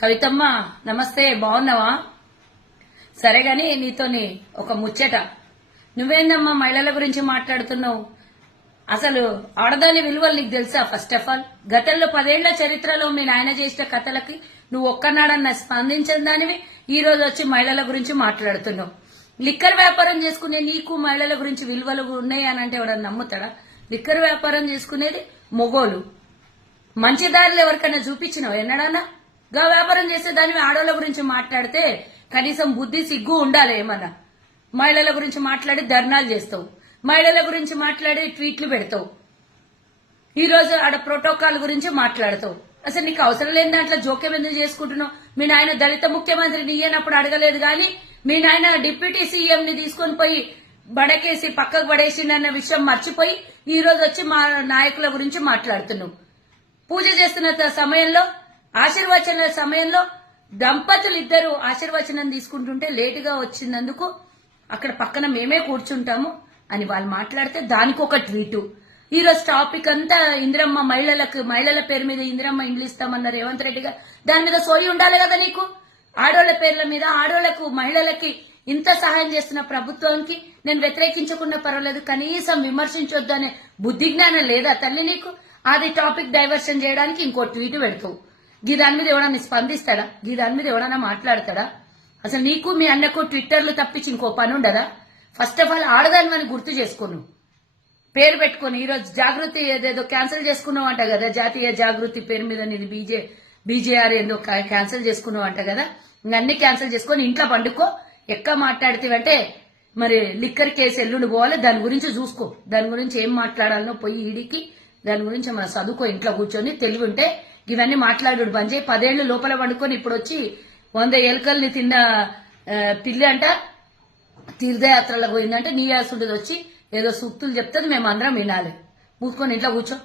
కవితమ్మ నమస్తే, బాగున్నావా? సరే గాని నీతోని ఒక ముచ్చట. నువ్వేందమ్మా మహిళల గురించి మాట్లాడుతున్నావు? అసలు ఆడదాని విలువలు నీకు తెలుసా? ఫస్ట్ ఆఫ్ ఆల్ గతంలో 10 ఏళ్ల చరిత్రలో మీ నాయన చేసిన కథలకి నువ్వు ఒక్కనాడన్నా స్పందించిన దానివి ఈ రోజు వచ్చి మహిళల గురించి మాట్లాడుతున్నావు. లిక్కర్ వ్యాపారం చేసుకునే నీకు మహిళల గురించి విలువలు ఉన్నాయి అని అంటే ఎవడన్నా నమ్ముతాడా? లిక్కర్ వ్యాపారం చేసుకునేది మొగోలు. మంచి దారిలో ఎవరికైనా చూపించినావు ఎన్నడన్నా? గా వ్యాపారం చేసే దానివి ఆడవాళ్ళ గురించి మాట్లాడితే కనీసం బుద్ధి సిగ్గు ఉండాలి. ఏమన్నా మహిళల గురించి మాట్లాడి ధర్నాలు చేస్తావు, మహిళల గురించి మాట్లాడి ట్వీట్లు పెడతావు, ఈ రోజు ఆడ ప్రోటోకాల్ గురించి మాట్లాడతావు. అసలు నీకు అవసరం లేని దాంట్లో జోక్యం ఎందుకు చేసుకుంటున్నావు? మీ నాయన దళిత ముఖ్యమంత్రిని ఇయ్యనప్పుడు అడగలేదు గాని మీ నాయన డిప్యూటీ సీఎం ని తీసుకొని పోయి బడకేసి పక్కకు పడేసిందన్న విషయం మర్చిపోయి ఈ రోజు వచ్చి మా నాయకుల గురించి మాట్లాడుతున్నావు. పూజ చేస్తున్న సమయంలో ఆశీర్వచన సమయంలో దంపతులు ఇద్దరు ఆశీర్వచనం తీసుకుంటుంటే లేటుగా వచ్చినందుకు అక్కడ పక్కన మేమే కూర్చుంటాము అని వాళ్ళు మాట్లాడితే దానికి ఒక ట్వీటు. ఈ రోజు టాపిక్ అంతా ఇందిరమ్మ మహిళల పేరు మీద ఇందిరమ్మ ఇండ్లు ఇస్తామన్నారు రేవంత్ రెడ్డి గారు. దాని మీద సోయి ఉండాలి కదా నీకు. ఆడోళ్ల పేర్ల మీద ఆడోళ్లకు మహిళలకి ఇంత సహాయం చేస్తున్న ప్రభుత్వానికి నేను వ్యతిరేకించకుండా పర్వాలేదు, కనీసం విమర్శించొద్దు అనే బుద్ధి జ్ఞానం లేదా తల్లి నీకు? అది టాపిక్ డైవర్షన్ చేయడానికి ఇంకో ట్వీట్ పెడతావు. గీ దాని మీద ఎవడన్నా స్పందిస్తాడా? గీ దాని మీద ఎవడన్నా మాట్లాడతాడా? అసలు నీకు మీ అన్నకు ట్విట్టర్లు తప్పించి ఇంకో పని ఉండదా? ఫస్ట్ ఆఫ్ ఆల్ ఆడదాని అని గుర్తు చేసుకోను, పేరు పెట్టుకుని ఈరోజు జాగృతి ఏదేదో క్యాన్సిల్ చేసుకున్నావు అంట కదా, జాతీయ జాగృతి పేరు మీద నీది బీజేఆర్ ఏదో క్యాన్సిల్ చేసుకున్నావు అంట కదా. అన్ని క్యాన్సిల్ చేసుకొని ఇంట్లో పండుకో. ఎక్క మాట్లాడితేవంటే మరి లిక్కర్ కేసు ఎల్లుండి పోవాలి, దాని గురించి చూసుకో. దాని గురించి ఏం మాట్లాడాలనో పోయి ఈడికి దాని గురించి మన చదువుకో. ఇంట్లో కూర్చొని తెలివి ఉంటే ఇవన్నీ మాట్లాడు బంద్ చేయి. 10 ఏళ్లు లోపల పండుకొని ఇప్పుడు వచ్చి 100 ఎలుకల్ని తిన్న పిల్లి అంట తీర్థయాత్రలకు పోయిందంటే నీ యాసుడు వచ్చి ఏదో సూక్తులు చెప్తుంది, మేమందరం వినాలి. మూసుకొని ఇంట్లో కూర్చో.